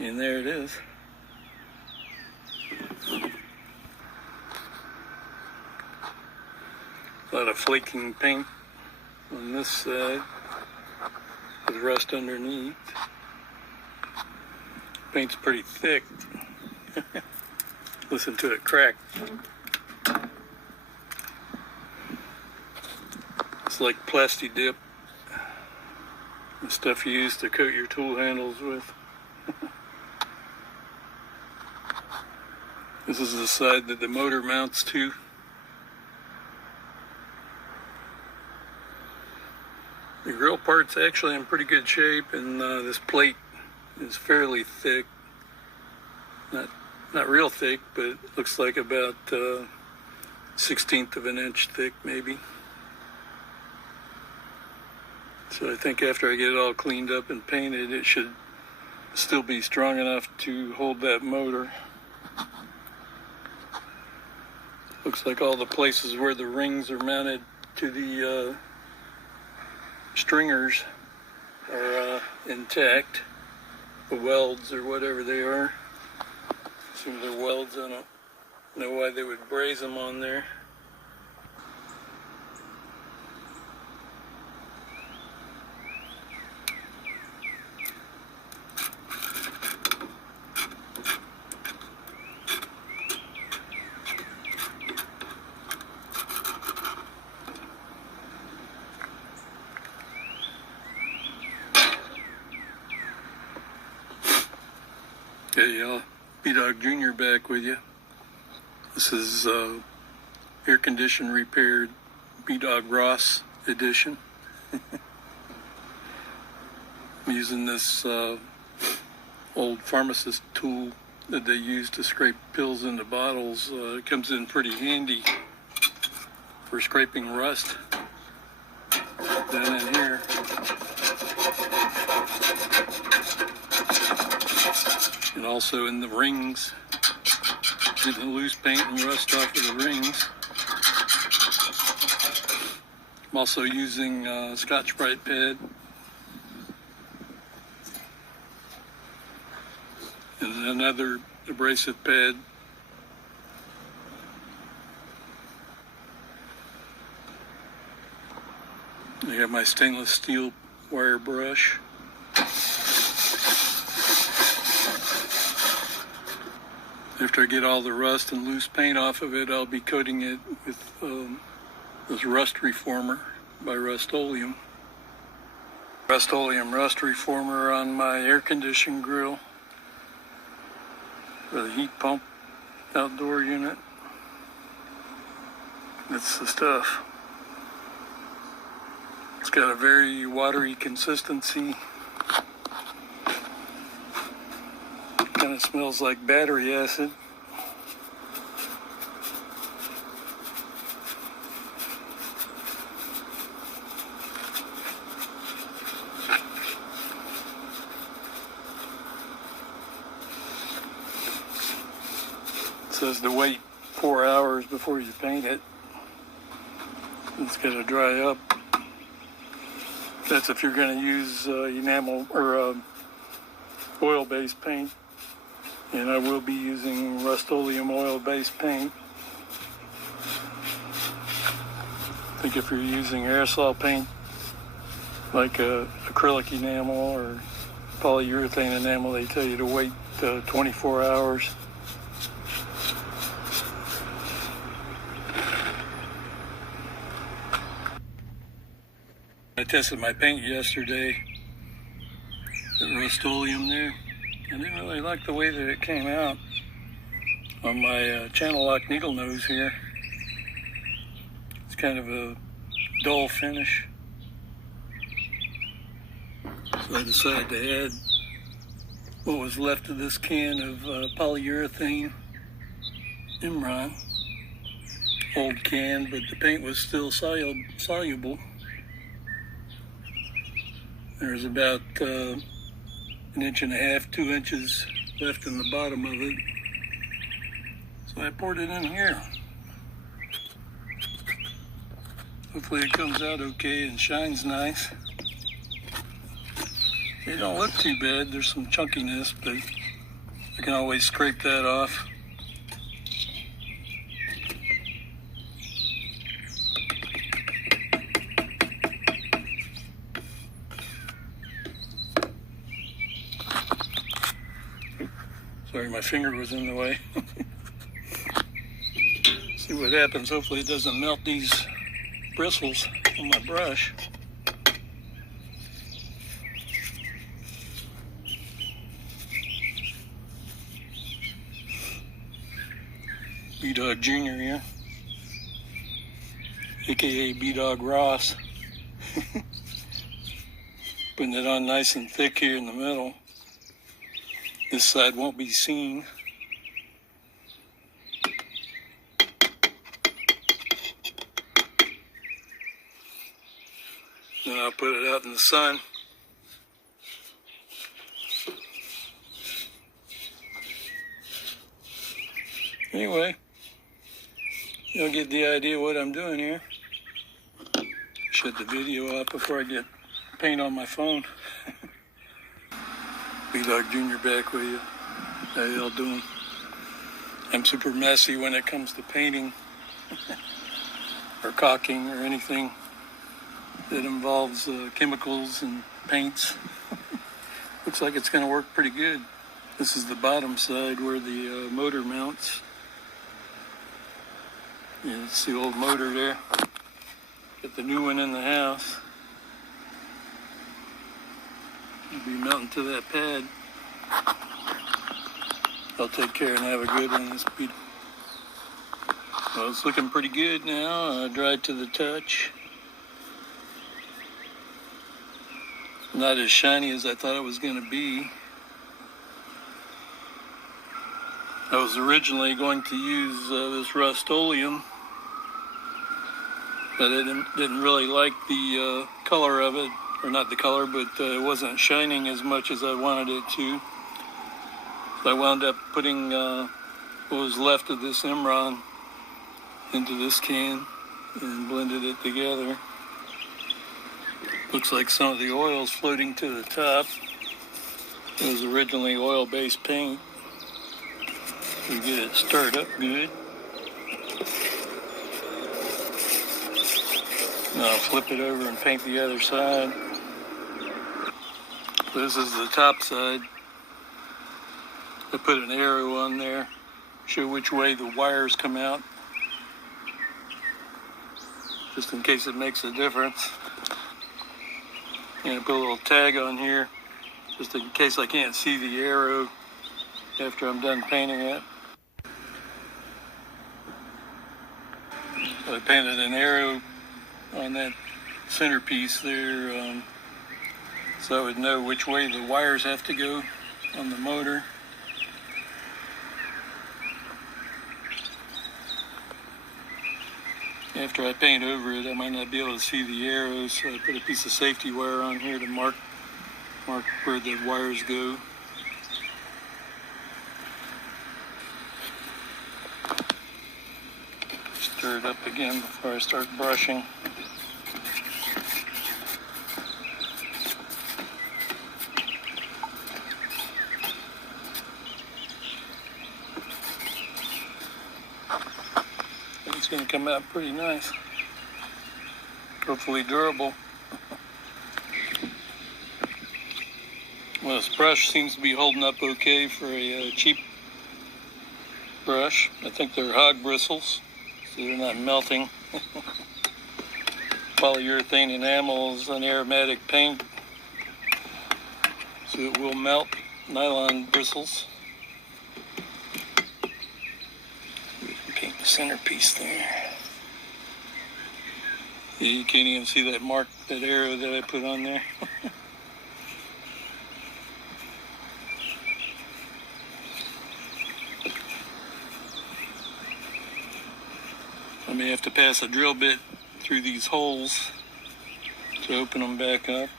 And there it is. A lot of flaking paint on this side with rust underneath. Paint's pretty thick. Listen to it crack. It's like plasti dip, the stuff you use to coat your tool handles with. This is the side that the motor mounts to. The grill part's actually in pretty good shape, and this plate is fairly thick. Not real thick, but it looks like about 1/16 of an inch thick, maybe. So I think after I get it all cleaned up and painted, it should still be strong enough to hold that motor. Looks like all the places where the rings are mounted to the stringers are intact. The welds or whatever they are. Assume they're welds. I don't know why they would braze them on there. Okay, y'all, Bdog Jr. back with you. This is air condition repaired Bdog Ross edition. I'm using this old pharmacist tool that they use to scrape pills into bottles. It comes in pretty handy for scraping rust down in here. And also in the rings, getting loose paint and rust off of the rings. I'm also using Scotch-Brite pad and another abrasive pad. I got my stainless steel wire brush. After I get all the rust and loose paint off of it, I'll be coating it with this rust reformer by Rustoleum. Rustoleum rust reformer on my air conditioning grill for the heat pump outdoor unit. That's the stuff. It's got a very watery consistency. Kind of smells like battery acid. It says to wait 4 hours before you paint it. It's got to dry up. That's if you're going to use enamel or oil-based paint. And I will be using Rustoleum oil-based paint. I think if you're using aerosol paint, like acrylic enamel or polyurethane enamel, they tell you to wait 24 hours. I tested my paint yesterday at Rustoleum there. I didn't really like the way that it came out on my channel lock needle nose here. It's kind of a dull finish. So I decided to add what was left of this can of polyurethane Imron. Old can, but the paint was still soluble. There's about 1.5 inches, 2 inches left in the bottom of it. So I poured it in here. Hopefully it comes out okay and shines nice. They don't look too bad. There's some chunkiness, but I can always scrape that off. Sorry, my finger was in the way. See what happens. Hopefully it doesn't melt these bristles on my brush. Bdog Jr. here, aka Bdog Ross. Putting it on nice and thick here in the middle. This side won't be seen. Then I'll put it out in the sun. Anyway, you'll get the idea what I'm doing here. Shut the video off before I get paint on my phone. Bdog Jr. back with you. How y'all doing? I'm super messy when it comes to painting or caulking or anything that involves chemicals and paints. Looks like it's going to work pretty good. This is the bottom side where the motor mounts. Yeah, it's the old motor there. Got the new one in the house. It'll be mounting to that pad. I'll take care and have a good one. Well, it's looking pretty good now. Dried to the touch. Not as shiny as I thought it was going to be. I was originally going to use this Rustoleum, but I didn't really like the color of it. Or not the color, but it wasn't shining as much as I wanted it to. So I wound up putting what was left of this Imron into this can and blended it together. Looks like some of the oil's floating to the top. It was originally oil-based paint. We get it stirred up good. Now I'll flip it over and paint the other side. This is the top side. I put an arrow on there, show which way the wires come out, just in case it makes a difference. And I put a little tag on here, just in case I can't see the arrow after I'm done painting it. So I painted an arrow on that centerpiece there, so I would know which way the wires have to go on the motor. After I paint over it, I might not be able to see the arrows, so I put a piece of safety wire on here to mark where the wires go. Stir it up again before I start brushing. It's going to come out pretty nice. Hopefully durable. Well, this brush seems to be holding up okay for a cheap brush. I think they're hog bristles, so they're not melting. Polyurethane enamel is an aromatic paint, so it will melt nylon bristles. Paint the centerpiece there. Yeah, you can't even see that mark, that arrow that I put on there. I may have to pass a drill bit through these holes to open them back up.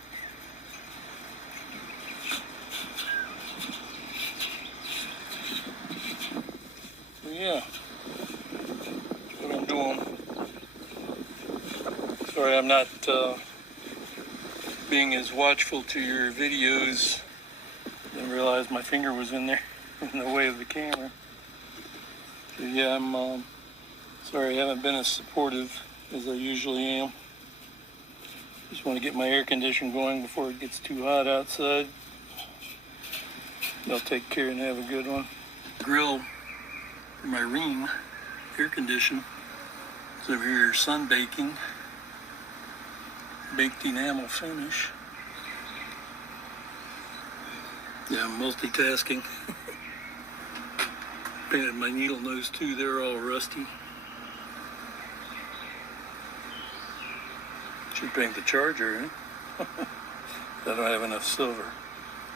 So yeah, that's what I'm doing. Sorry I'm not being as watchful to your videos. Didn't realize my finger was in there. in the way of the camera. So yeah, I'm sorry I haven't been as supportive as I usually am. Just want to get my air conditioner going before it gets too hot outside. I'll take care and have a good one. Grill for my Rheem air condition is over here sun baking. Baked enamel finish. Yeah, I'm multitasking. Painted my needle nose too, they're all rusty. Should paint the charger, eh? I don't have enough silver.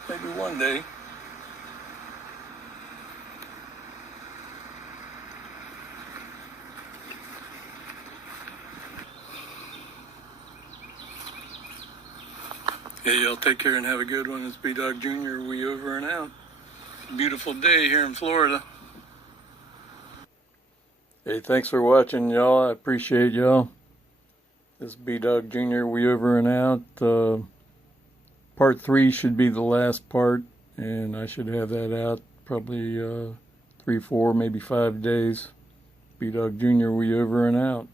Maybe one day. Hey, y'all take care and have a good one. It's Bdog Jr. We over and out. Beautiful day here in Florida. Hey, thanks for watching, y'all. I appreciate y'all. This is Bdog Jr. We over and out. Part 3 should be the last part, and I should have that out probably 3, 4, maybe 5 days. Bdog Jr. We over and out.